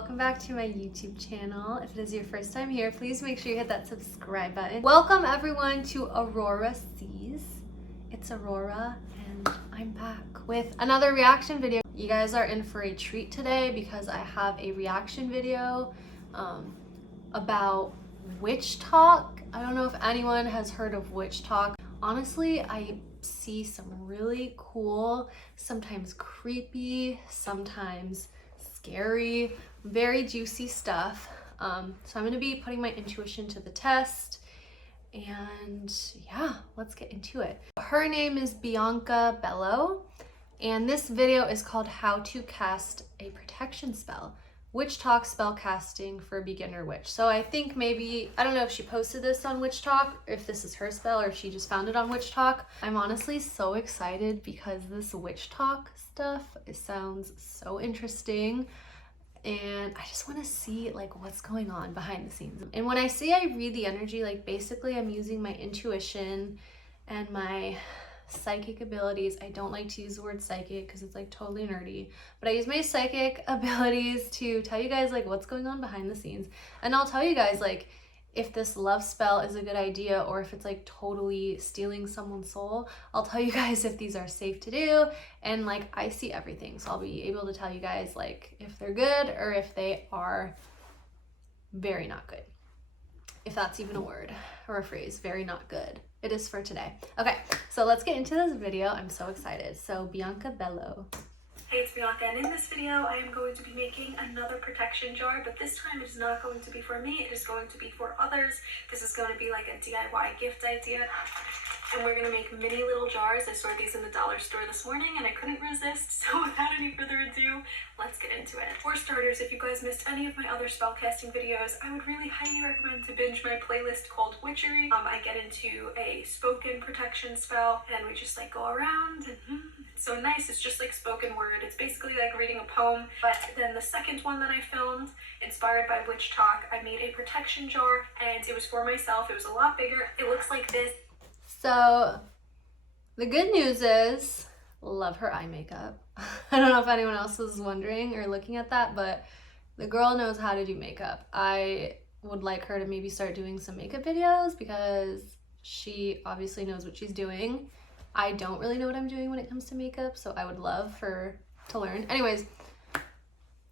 welcome back to my YouTube channel. If it is your first time here, please make sure you hit that subscribe button. Welcome everyone to Aurora Seas. It's Aurora and I'm back with another reaction video. You guys are in for a treat today because I have a reaction video about WitchTok. I don't know if anyone has heard of WitchTok. Honestly, I see some really cool, sometimes creepy, sometimes scary, very juicy stuff. So I'm gonna be putting my intuition to the test, and yeah, let's get into it. Her name is Bianca Bello, and this video is called How to Cast a Protection Spell. WitchTok spell casting for beginner witch. So I think maybe, I don't know if she posted this on WitchTok, if this is her spell, or if she just found it on WitchTok. I'm honestly so excited because this WitchTok stuff, it sounds so interesting. And I just want to see like what's going on behind the scenes. And when I say I read the energy, like basically I'm using my intuition and my psychic abilities. I don't like to use the word psychic because it's like totally nerdy, but I use my psychic abilities to tell you guys like what's going on behind the scenes. And I'll tell you guys like if this love spell is a good idea or if it's like totally stealing someone's soul. I'll tell you guys if these are safe to do, and like I see everything, so I'll be able to tell you guys like if they're good or if they are very not good, if that's even a word or a phrase. Very not good. It is for today. Okay, so let's get into this video. I'm so excited. So Bianca Bello. Hey, it's Bianca, and in this video I am going to be making another protection jar, but this time it is not going to be for me, it is going to be for others. This is going to be like a DIY gift idea, and we're going to make mini little jars. I saw these in the dollar store this morning and I couldn't resist, so without any further ado, let's get into it. For starters, if you guys missed any of my other spellcasting videos, I would really highly recommend to binge my playlist called Witchery. I get into a spoken protection spell and we just like go around and it's so nice. It's just like spoken word. It's basically like reading a poem. But then the second one that I filmed, inspired by WitchTok, I made a protection jar and it was for myself. It was a lot bigger. It looks like this. So the good news is, love her eye makeup. I don't know if anyone else is wondering or looking at that, but the girl knows how to do makeup. I would like her to maybe start doing some makeup videos because she obviously knows what she's doing. I don't really know what I'm doing when it comes to makeup, so I would love her to learn. Anyways,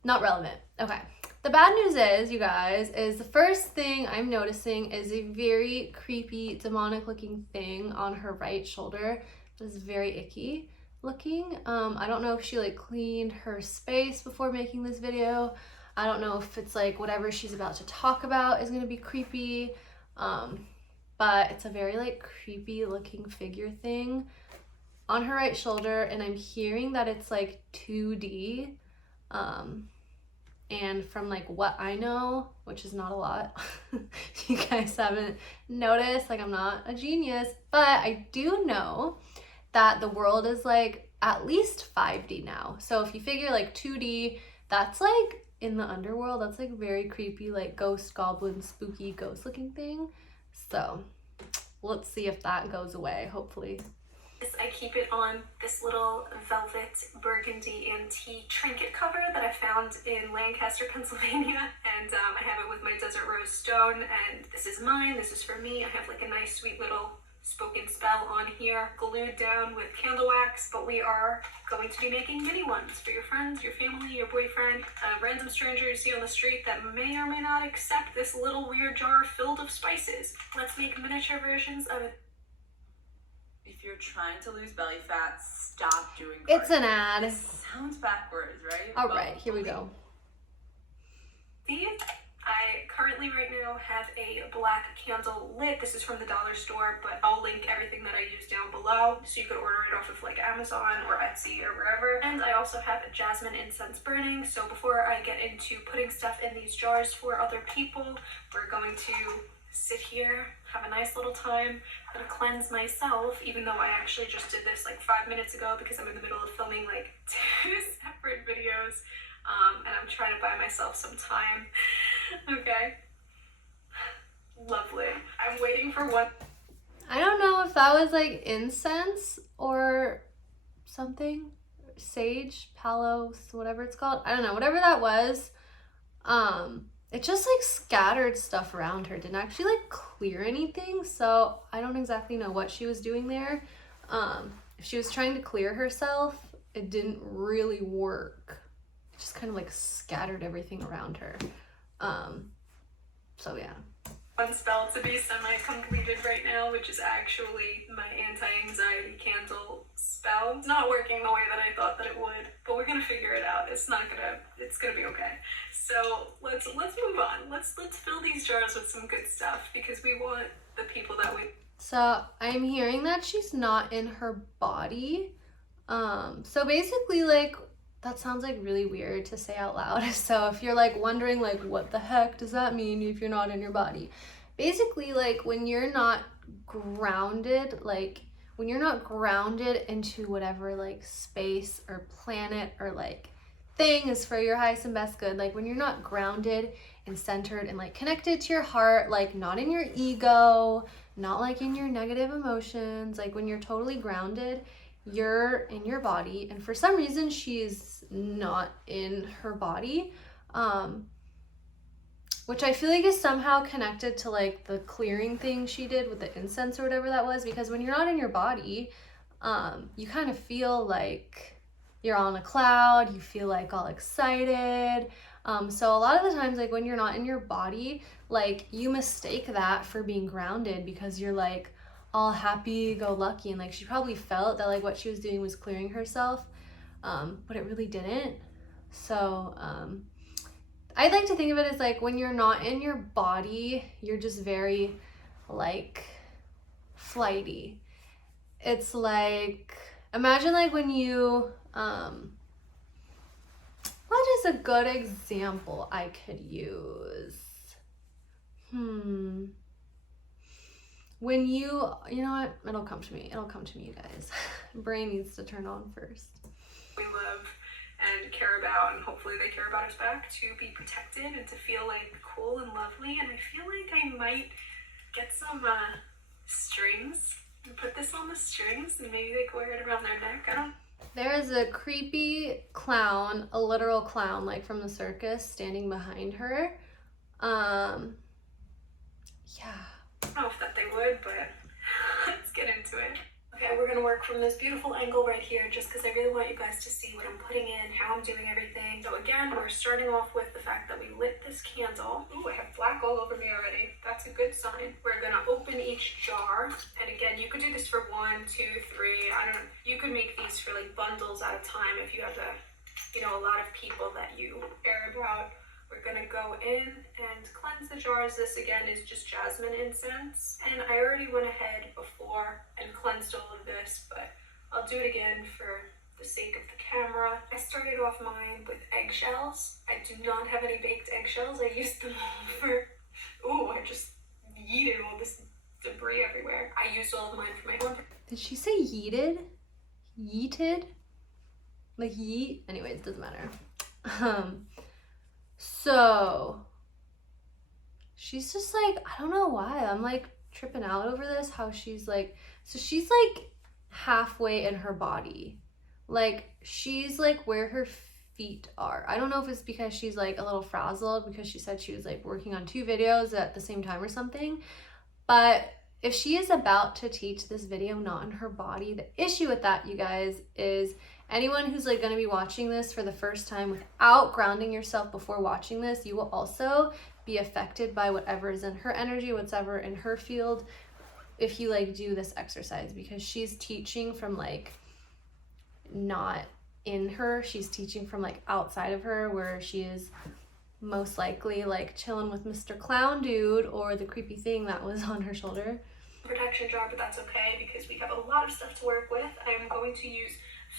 not relevant. Okay. The bad news is, you guys, is the first thing I'm noticing is a very creepy, demonic looking thing on her right shoulder. It's very icky looking. I don't know if she like cleaned her space before making this video. I don't know if it's like whatever she's about to talk about is gonna be creepy. But it's a very like creepy looking figure thing on her right shoulder, and I'm hearing that it's like 2D. And from like what I know, which is not a lot, you guys haven't noticed, like I'm not a genius, but I do know that the world is like at least 5D now. So if you figure like 2D, that's like in the underworld, that's like very creepy, like ghost, goblin, spooky, ghost looking thing. So let's see if that goes away, hopefully. I keep it on this little velvet burgundy antique trinket cover that I found in Lancaster, Pennsylvania, and I have it with my desert rose stone, and this is mine, this is for me. I have like a nice sweet little spoken spell on here, glued down with candle wax, but we are going to be making mini ones for your friends, your family, your boyfriend, a random stranger you see on the street that may or may not accept this little weird jar filled with spices. Let's make miniature versions of it. If you're trying to lose belly fat, stop doing cardio. It's an ad. It sounds backwards, right? All right, here we go. I currently right now have a black candle lit. This is from the dollar store, but I'll link everything that I use down below so you could order it off of like Amazon or Etsy or wherever. And I also have a jasmine incense burning. So before I get into putting stuff in these jars for other people, we're going to sit here, have a nice little time. I'm gonna cleanse myself, even though I actually just did this like 5 minutes ago because I'm in the middle of filming like 2 separate videos. And I'm trying to buy myself some time. Okay. Lovely. I'm waiting for one. I don't know if that was like incense or something. Sage, palos, whatever it's called. I don't know. Whatever that was. it just like scattered stuff around her. Didn't actually like clear anything. So I don't exactly know what she was doing there. If she was trying to clear herself, it didn't really work. It just kind of like scattered everything around her. So yeah. One spell to be semi-completed right now, which is actually my anti-anxiety candle spell. It's not working the way that I thought that it would, but we're gonna figure it out. It's gonna be okay. So let's move on. Let's fill these jars with some good stuff because we want the people that we. So I'm hearing that she's not in her body. So basically like that sounds like really weird to say out loud. So if you're like wondering like what the heck does that mean if you're not in your body? Basically like when you're not grounded, like when you're not grounded into whatever like space or planet or like thing is for your highest and best good, like when you're not grounded and centered and like connected to your heart, like not in your ego, not like in your negative emotions, like when you're totally grounded, you're in your body. And for some reason she's not in her body, which I feel like is somehow connected to like the clearing thing she did with the incense or whatever that was, because when you're not in your body, you kind of feel like you're on a cloud, you feel like all excited. So a lot of the times like when you're not in your body, like you mistake that for being grounded because you're like all happy go lucky, and like she probably felt that like what she was doing was clearing herself, but it really didn't. So I'd like to think of it as like when you're not in your body, you're just very like flighty. It's like, imagine like when you what is a good example I could use? When you know what? It'll come to me, you guys. Brain needs to turn on first. We love and care about, and hopefully they care about us back, to be protected and to feel like cool and lovely. And I feel like I might get some strings and put this on the strings and maybe they can wear it around their neck. There is a creepy clown, a literal clown like from the circus, standing behind her. Yeah. I don't know if that they would, but let's get into it. Okay, we're gonna work from this beautiful angle right here just because I really want you guys to see what I'm putting in, how I'm doing everything. So again, we're starting off with the fact that we lit this candle. Ooh, I have black all over me already. That's a good sign. We're gonna open each jar. And again, you could do this for 1, 2, 3. You could make these for like bundles at a time if you have a lot of people that you care about. We're gonna go in and cleanse the jars. This again is just jasmine incense. And I already went ahead before and cleansed all of this, but I'll do it again for the sake of the camera. I started off mine with eggshells. I do not have any baked eggshells. I used them all for, I just yeeted all this debris everywhere. I used all of mine for my own. Did she say yeeted? Yeeted? Like yeet? Anyways, doesn't matter. So she's just like, I don't know why, I'm like tripping out over this, how she's like, so she's like halfway in her body, like she's like where her feet are. I don't know if it's because she's like a little frazzled because she said she was like working on 2 videos at the same time or something, but if she is about to teach this video not in her body, the issue with that, you guys, is anyone who's like going to be watching this for the first time without grounding yourself before watching this, you will also be affected by whatever is in her energy, whatever in her field, if you like do this exercise, because she's teaching from like not in her, she's teaching from like outside of her, where she is most likely like chilling with Mr. Clown Dude or the creepy thing that was on her shoulder. Protection jar, but that's okay because we have a lot of stuff to work with. I am going to use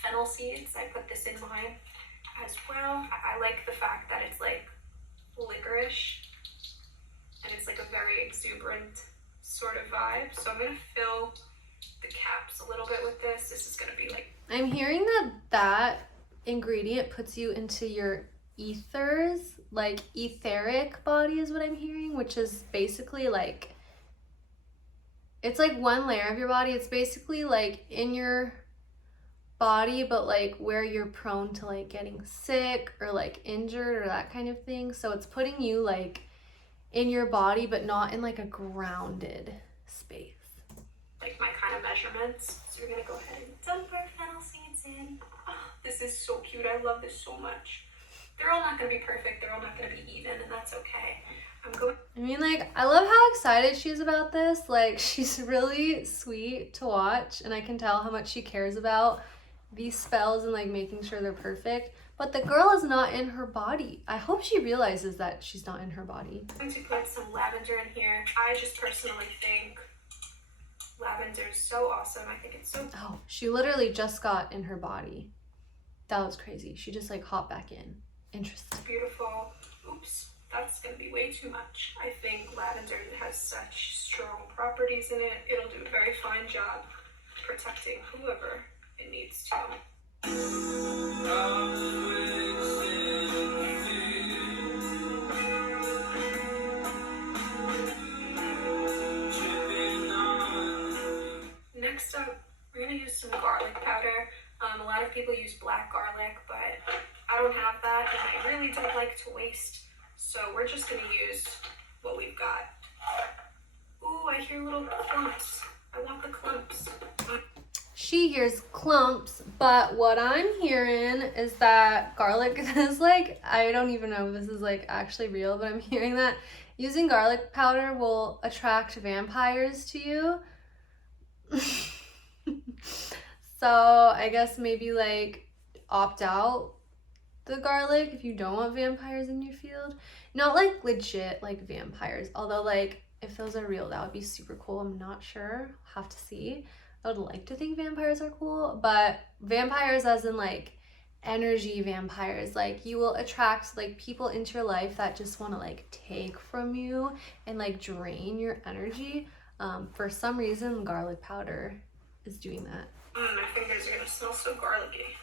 fennel seeds. I put this in mine as well. I like the fact that it's like licorice and it's like a very exuberant sort of vibe. So I'm gonna fill the caps a little bit with this. This is gonna be like, I'm hearing that ingredient puts you into your ethers, like etheric body is what I'm hearing, which is basically like, it's like one layer of your body. It's basically like in your body, but like where you're prone to like getting sick or like injured or that kind of thing. So it's putting you like in your body, but not in like a grounded space. Like my kind of measurements. So we're gonna go ahead and dump our fennel seeds in. Oh, this is so cute. I love this so much. They're all not gonna be perfect. They're all not gonna be even, and that's okay. I mean, like, I love how excited she is about this. Like, she's really sweet to watch, and I can tell how much she cares about these spells and like making sure they're perfect. But the girl is not in her body. I hope she realizes that she's not in her body. I'm going to put some lavender in here. I just personally think lavender is so awesome. I think it's so... Oh, she literally just got in her body. That was crazy. She just like hopped back in. Interesting. Beautiful. Oops, that's going to be way too much. I think lavender has such strong properties in it. It'll do a very fine job protecting whoever it needs to. Next up, we're going to use some garlic powder. A lot of people use black garlic, but I don't have that, and I really don't like to waste, so we're just going to use what we've got. Ooh, I hear little clumps. I want the clumps. She hears clumps, but what I'm hearing is that garlic is like, I don't even know if this is like actually real, but I'm hearing that using garlic powder will attract vampires to you. So I guess maybe like opt out the garlic if you don't want vampires in your field. Not like legit like vampires, although like if those are real, that would be super cool. I'm not sure, have to see. I would like to think vampires are cool, but vampires as in like energy vampires, like you will attract like people into your life that just want to like take from you and like drain your energy. For some reason garlic powder is doing that. My fingers are gonna smell so garlicky.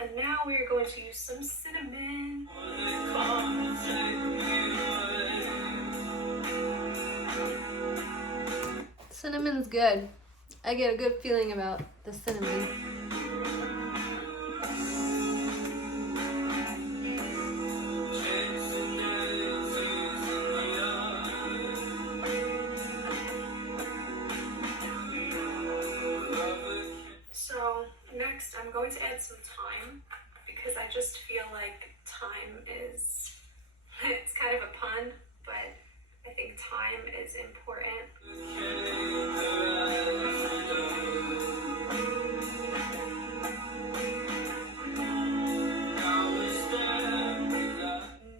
And now we are going to use some cinnamon. Cinnamon's good. I get a good feeling about the cinnamon. So next I'm going to add some thyme because I just feel like thyme is, it's kind of a pun, but I think thyme is important.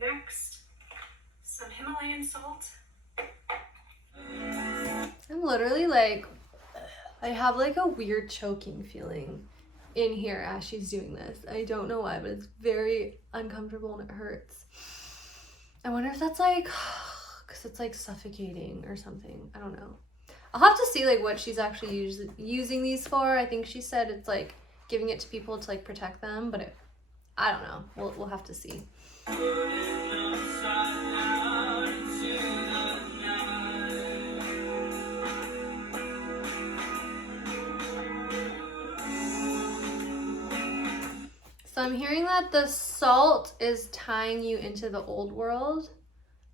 Next, some Himalayan salt. I'm literally like, I have like a weird choking feeling in here as she's doing this. I don't know why, but it's very uncomfortable and it hurts. I wonder if that's like, because it's like suffocating or something. I don't know. I'll have to see like what she's actually using these for. I think she said it's like giving it to people to like protect them, but I don't know. We'll have to see. So I'm hearing that the salt is tying you into the old world.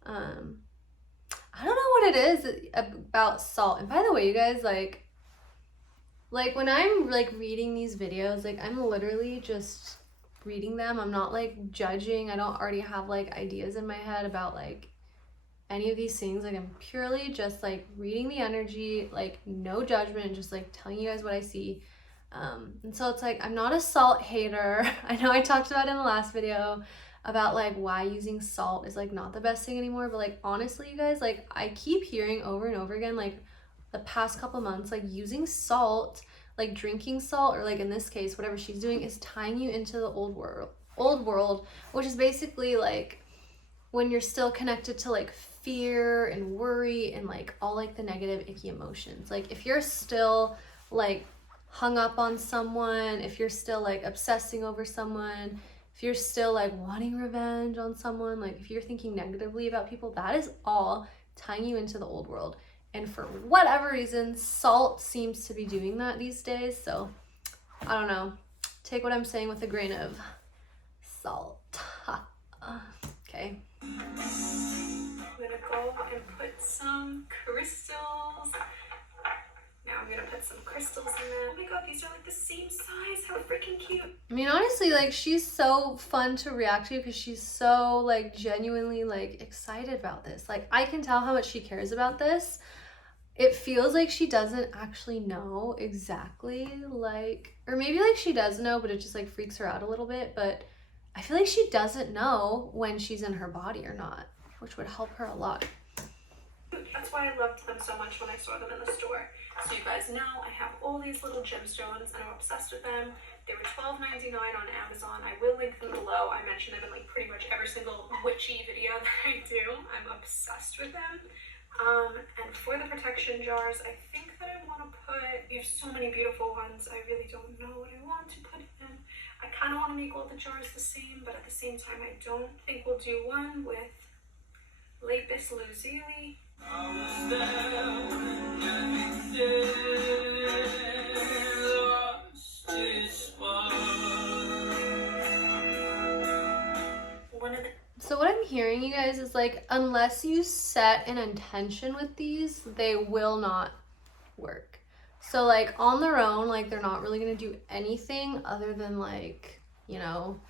I don't know what it is about salt. And by the way, you guys, like when I'm like reading these videos, like I'm literally just reading them. I'm not like judging. I don't already have like ideas in my head about like any of these things. Like I'm purely just like reading the energy, like no judgment, just like telling you guys what I see. And so it's like, I'm not a salt hater. I know I talked about it in the last video about like why using salt is like not the best thing anymore, but like honestly, you guys, like I keep hearing over and over again, like the past couple months, like using salt, like drinking salt, or like in this case, whatever she's doing is tying you into the old world, which is basically like when you're still connected to like fear and worry and like all like the negative icky emotions. Like if you're still like hung up on someone, if you're still like obsessing over someone, if you're still like wanting revenge on someone, like if you're thinking negatively about people, that is all tying you into the old world. And for whatever reason, salt seems to be doing that these days. So I don't know. Take what I'm saying with a grain of salt. Okay. I'm gonna go and put some crystals. Now I'm gonna put some crystals in there. Oh my god, these are like the same size. How freaking cute. I mean, honestly, like, she's so fun to react to because she's so, like, genuinely, like, excited about this. Like, I can tell how much she cares about this. It feels like she doesn't actually know exactly, like, or maybe, like, she does know, but it just, like, freaks her out a little bit. But I feel like she doesn't know when she's in her body or not, which would help her a lot. That's why I loved them so much when I saw them in the store. So you guys know I have all these little gemstones and I'm obsessed with them. They were $12.99 on Amazon. I will link them below. I mention them in like pretty much every single witchy video that I do. I'm obsessed with them. And for the protection jars, I think that I want to put, you have so many beautiful ones. I really don't know what I want to put in. I kind of want to make all the jars the same, but at the same time, I don't think we'll do one with lapis lazuli. So what I'm hearing, you guys, is like, unless you set an intention with these, they will not work. So like on their own, like they're not really gonna do anything other than like, you know,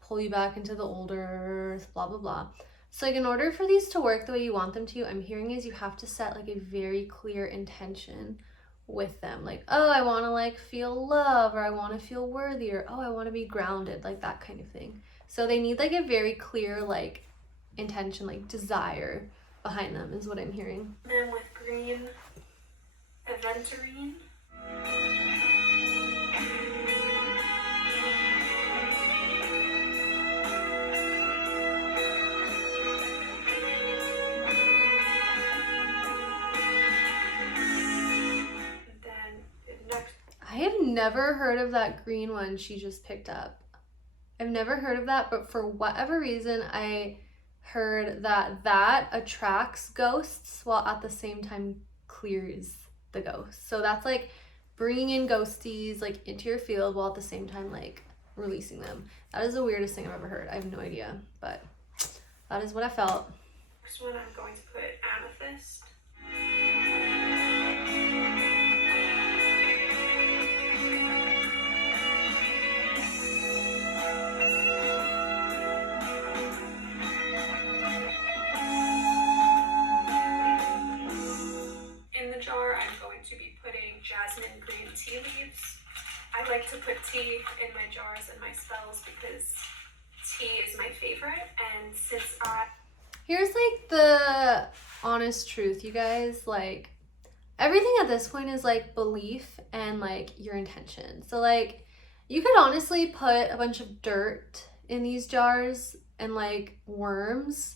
pull you back into the older earth, blah blah blah. So like in order for these to work the way you want them to, I'm hearing is you have to set like a very clear intention with them. Like, oh, I want to like feel love, or I want to feel worthy, or oh, I want to be grounded, like that kind of thing. So they need like a very clear like intention, like desire behind them is what I'm hearing. Then with green aventurine. I have never heard of that green one she just picked up. I've never heard of that, but for whatever reason, I heard that that attracts ghosts while at the same time clears the ghosts. So that's like bringing in ghosties like into your field while at the same time like releasing them. That is the weirdest thing I've ever heard. I have no idea, but that is what I felt. Next one, I'm going to put amethyst. Jasmine green tea leaves. I like to put tea in my jars and my spells because tea is my favorite, and since here's like the honest truth, you guys, like everything at this point is like belief and like your intention. So like you could honestly put a bunch of dirt in these jars and like worms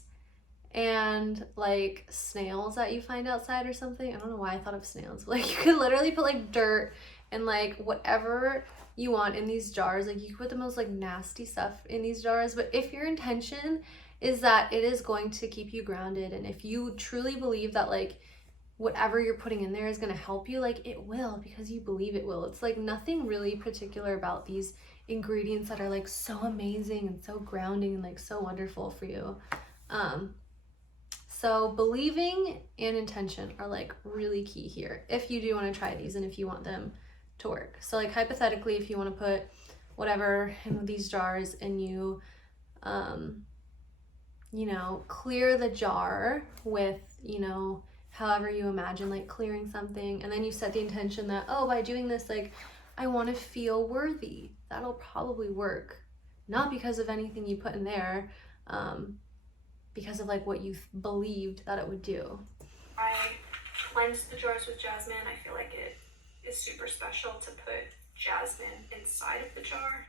and like snails that you find outside or something. I don't know why I thought of snails, but like you could literally put like dirt and like whatever you want in these jars. Like you could put the most like nasty stuff in these jars, but if your intention is that it is going to keep you grounded, and if you truly believe that like whatever you're putting in there is going to help you, like it will, because you believe it will. It's like nothing really particular about these ingredients that are like so amazing and so grounding and like so wonderful for you. So believing and intention are like really key here if you do want to try these and if you want them to work. So like hypothetically, if you want to put whatever in these jars and you you know, clear the jar with, you know, however you imagine like clearing something, and then you set the intention that, oh, by doing this, like I want to feel worthy, that'll probably work. Not because of anything you put in there, because of like what you believed that it would do. I cleansed the jars with jasmine. I feel like it is super special to put jasmine inside of the jar.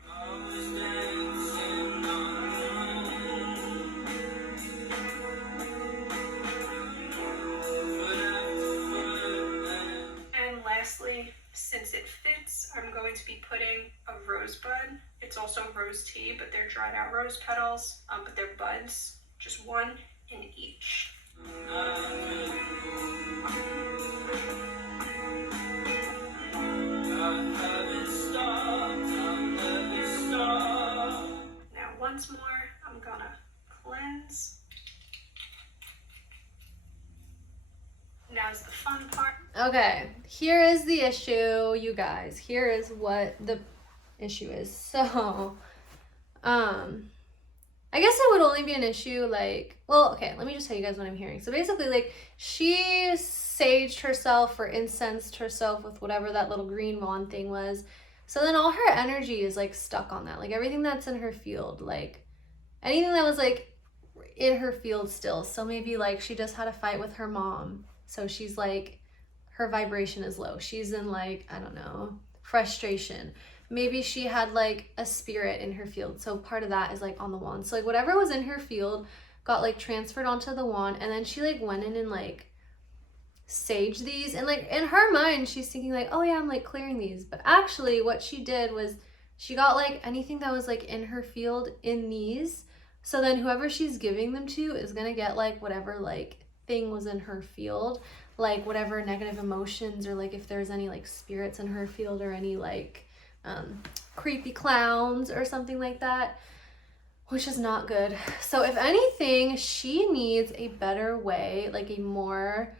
And lastly, since it fits, I'm going to be putting a rosebud. It's also rose tea, but they're dried out rose petals, but they're buds, just one in each. Now once more, I'm gonna cleanse. Now's the fun part. Okay, here is the issue, you guys. Here is what the issue is. So, I guess it would only be an issue, like, well, okay, let me just tell you guys what I'm hearing. So basically, like, she saged herself or incensed herself with whatever that little green wand thing was. So then all her energy is, like, stuck on that. Like, everything that's in her field, like, anything that was, like, in her field still. So maybe, like, she just had a fight with her mom. So she's, like, her vibration is low. She's in, like, I don't know, frustration. Maybe she had, like, a spirit in her field. So part of that is, like, on the wand. So, like, whatever was in her field got, like, transferred onto the wand. And then she, like, went in and, like, saged these. And, like, in her mind, she's thinking, like, oh, yeah, I'm, like, clearing these. But actually what she did was she got, like, anything that was, like, in her field in these. So then whoever she's giving them to is going to get, like, whatever, like, thing was in her field. Like, whatever negative emotions or, like, if there's any, like, spirits in her field or any, like, creepy clowns or something like that, which is not good. So if anything, she needs a better way, like a more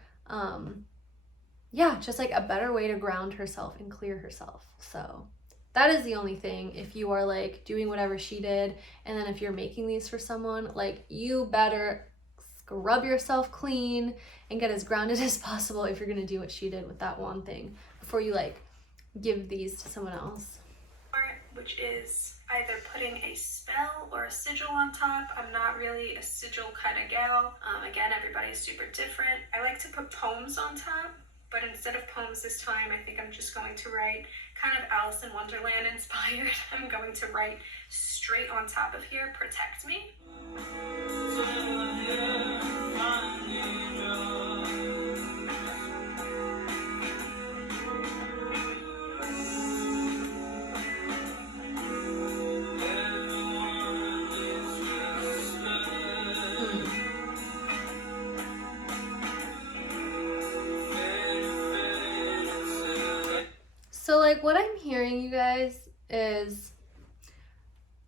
just like a better way to ground herself and clear herself. So that is the only thing. If you are, like, doing whatever she did, and then if you're making these for someone, like, you better scrub yourself clean and get as grounded as possible if you're gonna do what she did with that one thing before you, like, give these to someone else. Which is either putting a spell or a sigil on top. I'm not really a sigil kind of gal. Again, everybody's super different. I like to put poems on top, but instead of poems this time, I think I'm just going to write kind of Alice in Wonderland inspired. I'm going to write straight on top of here, protect me. So, like, what I'm hearing, you guys, is,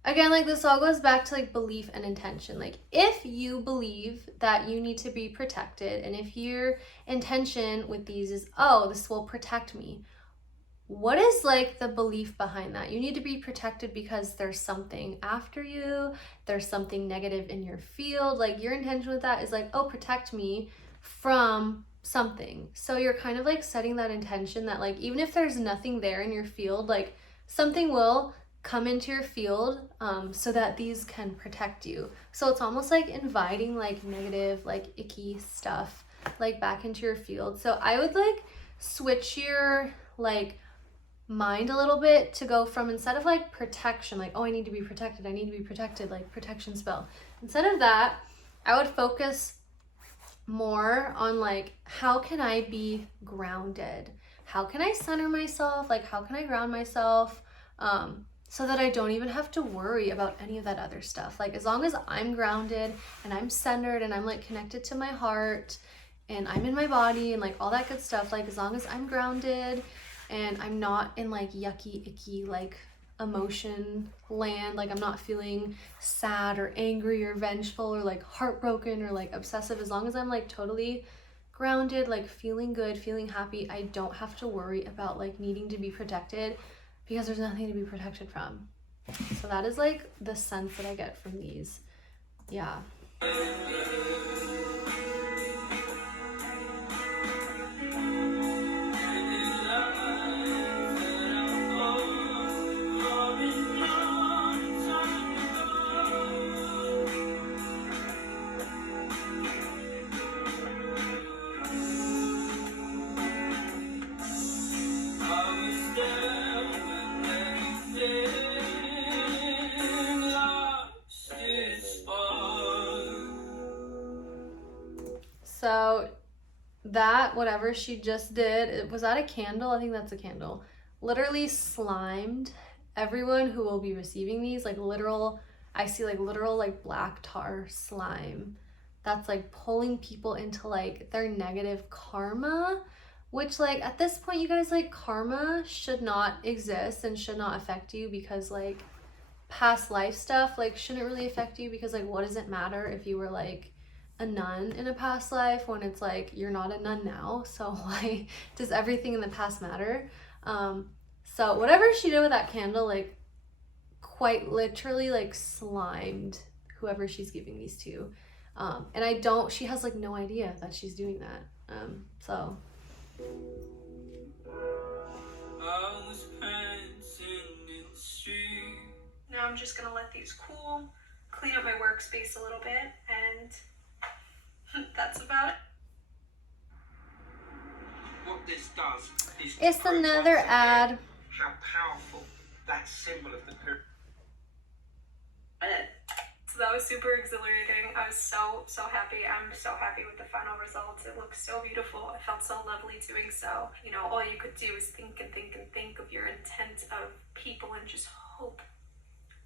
again, like, this all goes back to, like, belief and intention. Like, if you believe that you need to be protected, and if your intention with these is, oh, this will protect me, what is, like, the belief behind that? You need to be protected because there's something after you, there's something negative in your field. Like, your intention with that is, like, oh, protect me from something. So you're kind of, like, setting that intention that, like, even if there's nothing there in your field, like, something will come into your field so that these can protect you. So it's almost like inviting, like, negative, like, icky stuff, like, back into your field. So I would, like, switch your, like, mind a little bit to go from, instead of, like, protection, like, oh, I need to be protected, like, protection spell. Instead of that, I would focus more on, like, how can I be grounded? How can I center myself? Like, how can I ground myself so that I don't even have to worry about any of that other stuff? Like, as long as I'm grounded and I'm centered and I'm, like, connected to my heart and I'm in my body and, like, all that good stuff, like, as long as I'm grounded and I'm not in, like, yucky, icky, like, emotion land, like, I'm not feeling sad or angry or vengeful or, like, heartbroken or, like, obsessive, as long as I'm, like, totally grounded, like, feeling good, feeling happy, I don't have to worry about, like, needing to be protected because there's nothing to be protected from. So that is, like, the sense that I get from these. Yeah. So that, whatever she just did, was that a candle? I think that's a candle. Literally slimed everyone who will be receiving these, like literal, I see like literal like black tar slime that's like pulling people into like their negative karma, which like at this point, you guys, like karma should not exist and should not affect you, because like past life stuff like shouldn't really affect you, because like what does it matter if you were like a nun in a past life when it's like you're not a nun now? So why does everything in the past matter? So whatever she did with that candle, like quite literally like slimed whoever she's giving these to. And she has like no idea that she's doing that. So now I'm just gonna let these cool, clean up my workspace a little bit, and that's about it. What this does is it's another ad. how powerful that symbol of the pyramid. So that was super exhilarating. I was so happy. I'm so happy with the final results. It looks so beautiful. I felt so lovely doing so. You know, all you could do is think and think and think of your intent of people and just hope,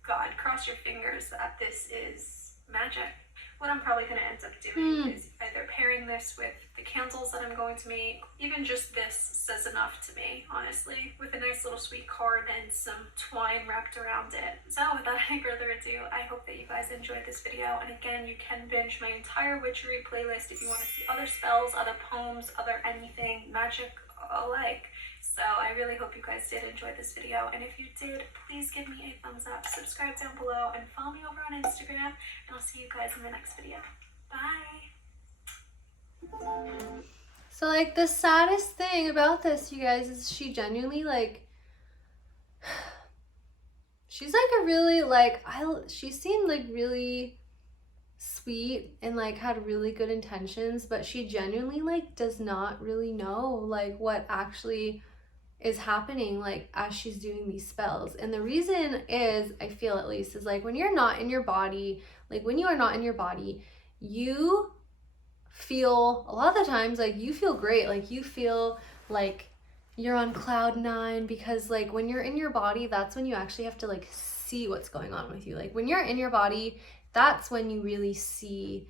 God, cross your fingers that this is magic. What I'm probably going to end up doing is either pairing this with the candles that I'm going to make. Even just this says enough to me, honestly, with a nice little sweet card and some twine wrapped around it. So without any further ado, I hope that you guys enjoyed this video. And again, you can binge my entire witchery playlist if you want to see other spells, other poems, other anything, magic alike. So I really hope you guys did enjoy this video, and if you did, please give me a thumbs up, subscribe down below, and follow me over on Instagram, and I'll see you guys in the next video. Bye! So like the saddest thing about this, you guys, is she genuinely like, she's like a really like, she seemed like really sweet and like had really good intentions, but she genuinely like does not really know like what actually is happening like as she's doing these spells. And the reason is, I feel at least, is like when you're not in your body, like when you are not in your body, you feel a lot of the times like you feel great, like you feel like you're on cloud 9, because like when you're in your body, that's when you actually have to like see what's going on with you. Like when you're in your body, that's when you really see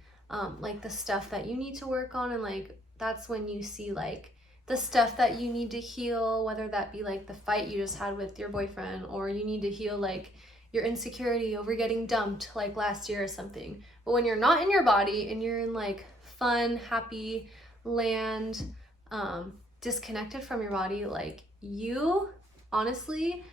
like the stuff that you need to work on, and like that's when you see like the stuff that you need to heal, whether that be like the fight you just had with your boyfriend, or you need to heal like your insecurity over getting dumped like last year or something. But when you're not in your body and you're in like fun, happy land, disconnected from your body, like you honestly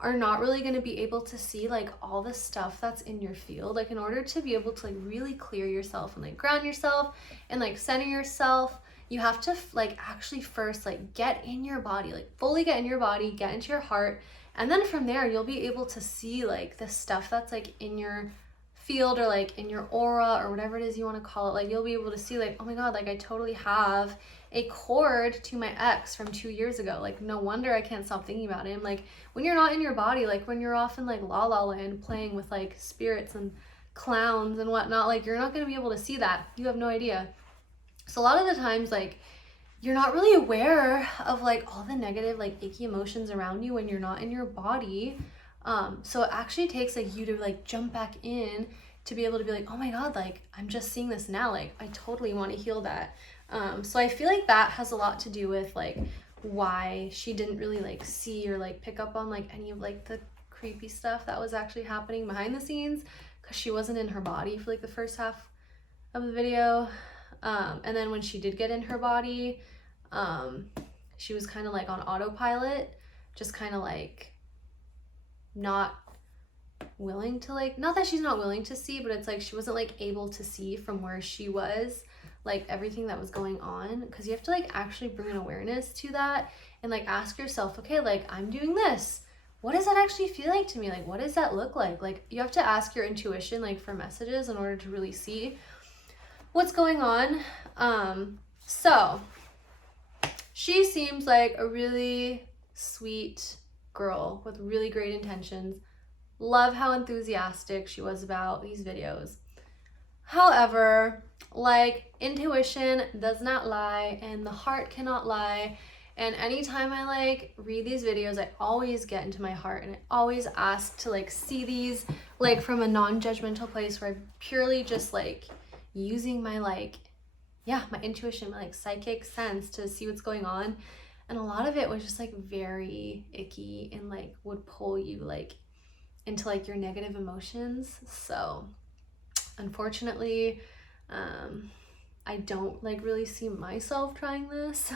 are not really going to be able to see like all the stuff that's in your field. Like in order to be able to like really clear yourself and like ground yourself and like center yourself, you have to like actually first like get in your body, like fully get in your body, get into your heart, and then from there you'll be able to see like the stuff that's like in your field, or like in your aura, or whatever it is you want to call it. Like you'll be able to see like, oh my God, like I totally have a cord to my ex from 2 years ago. Like no wonder I can't stop thinking about him. Like when you're not in your body, like when you're off in like La La Land playing with like spirits and clowns and whatnot, like you're not going to be able to see that. You have no idea. So a lot of the times, like, you're not really aware of like all the negative, like icky emotions around you when you're not in your body. So it actually takes like you to like jump back in to be able to be like, oh my God, like I'm just seeing this now. Like I totally want to heal that. So I feel like that has a lot to do with like why she didn't really like see or like pick up on like any of like the creepy stuff that was actually happening behind the scenes, because she wasn't in her body for like the first half of the video. And then when she did get in her body, she was kind of like on autopilot, just kind of like not willing to like, not that she's not willing to see, but it's like she wasn't like able to see from where she was like everything that was going on, because you have to like actually bring an awareness to that and like ask yourself, okay, like I'm doing this, what does that actually feel like to me? Like what does that look like? Like you have to ask your intuition like for messages in order to really see what's going on. So she seems like a really sweet girl with really great intentions. Love how enthusiastic she was about these videos. However, like intuition does not lie and the heart cannot lie, And anytime I like read these videos, I always get into my heart and I always ask to like see these like from a non-judgmental place where I'm purely just like using my like, yeah, my intuition, my like psychic sense to see what's going on. And a lot of it was just like very icky and like would pull you like into like your negative emotions. So unfortunately, I don't like really see myself trying this.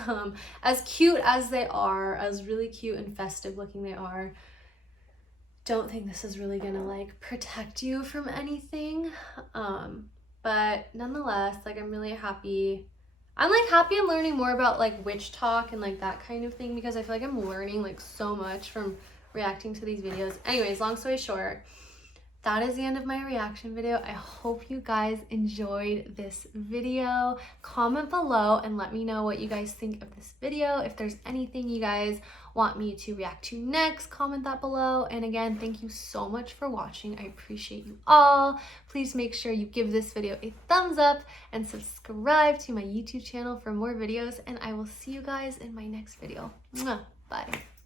As cute as they are, as really cute and festive looking they are, don't think this is really gonna like protect you from anything. But nonetheless, like I'm really happy. I'm like happy I'm learning more about like witch talk and like that kind of thing, because I feel like I'm learning like so much from reacting to these videos. Anyways, long story short, that is the end of my reaction video. I hope you guys enjoyed this video. Comment below and let me know what you guys think of this video. If there's anything you guys want me to react to next, comment that below. And again, thank you so much for watching. I appreciate you all. Please make sure you give this video a thumbs up and subscribe to my YouTube channel for more videos. And I will see you guys in my next video. Mwah. Bye.